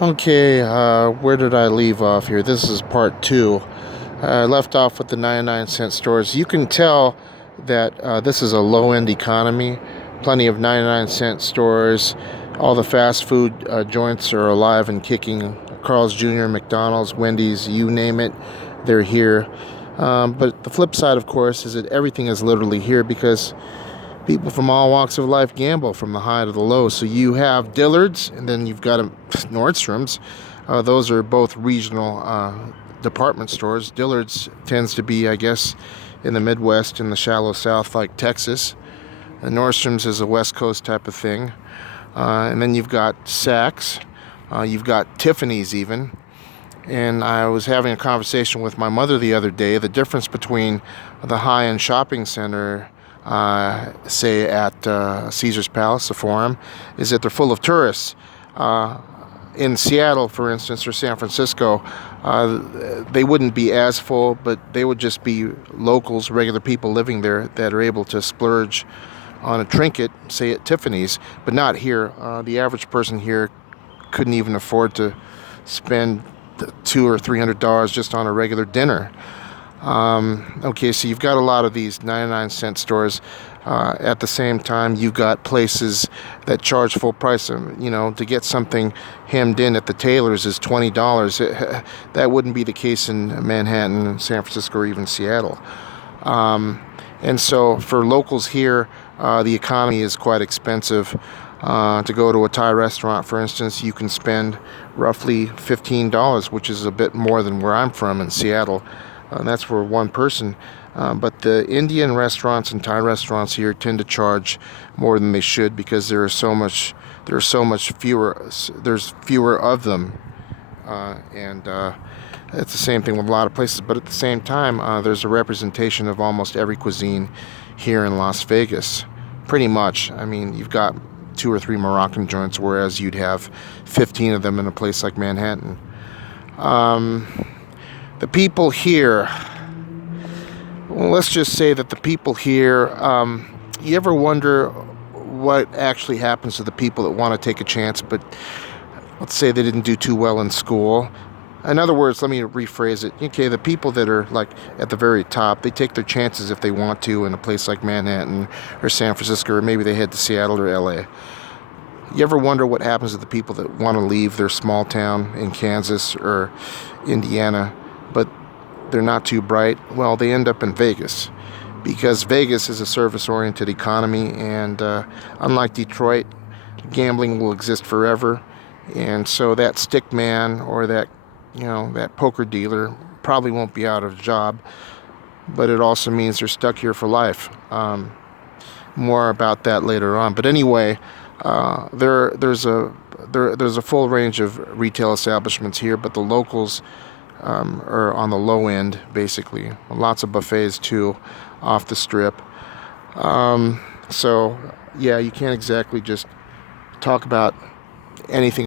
Okay, where did I leave off here? This is part two. I left off with the 99-cent stores. You can tell that this is a low-end economy. Plenty of 99-cent stores. All the fast food joints are alive and kicking. Carl's Jr., McDonald's, Wendy's, you name it, they're here. But the flip side, of course, is that everything is literally here because people from all walks of life gamble from the high to the low. So you have Dillard's, and then you've got Nordstrom's. Those are both regional department stores. Dillard's tends to be, I guess, in the Midwest, in the shallow South, like Texas. And Nordstrom's is a West Coast type of thing. And then you've got Saks. You've got Tiffany's even. And I was having a conversation with my mother the other day. The difference between the high-end shopping center, say at Caesar's Palace, the Forum, is that they're full of tourists. In Seattle, for instance, or San Francisco, they wouldn't be as full, but they would just be locals, regular people living there that are able to splurge on a trinket, say at Tiffany's, but not here. The average person here couldn't even afford to spend $200 or $300 just on a regular dinner. Okay, so you've got a lot of these 99-cent stores. At the same time, you've got places that charge full price. To get something hemmed in at the tailor's is $20. That wouldn't be the case in Manhattan, San Francisco, or even Seattle. And so for locals here, the economy is quite expensive. To go to a Thai restaurant, for instance, you can spend roughly $15, which is a bit more than where I'm from in Seattle. That's for one person. But the Indian restaurants and Thai restaurants here tend to charge more than they should because there's fewer of them. And it's the same thing with a lot of places. But at the same time, there's a representation of almost every cuisine here in Las Vegas. Pretty much. I mean, you've got 2 or 3 Moroccan joints, whereas you'd have 15 of them in a place like Manhattan. The people here, well, let's just say that the people here, you ever wonder what actually happens to the people that want to take a chance, but let's say they didn't do too well in school? In other words, let me rephrase it. Okay, the people that are like at the very top, they take their chances if they want to in a place like Manhattan or San Francisco, or maybe they head to Seattle or LA. You ever wonder what happens to the people that want to leave their small town in Kansas or Indiana, but they're not too bright? Well, they end up in Vegas because Vegas is a service-oriented economy, and unlike Detroit, gambling will exist forever. And so that stick man or that poker dealer probably won't be out of a job, but it also means they're stuck here for life. More about that later on. But anyway, there's a full range of retail establishments here, but the locals are on the low end, basically. Lots of buffets too, off the strip. So yeah, you can't exactly just talk about anything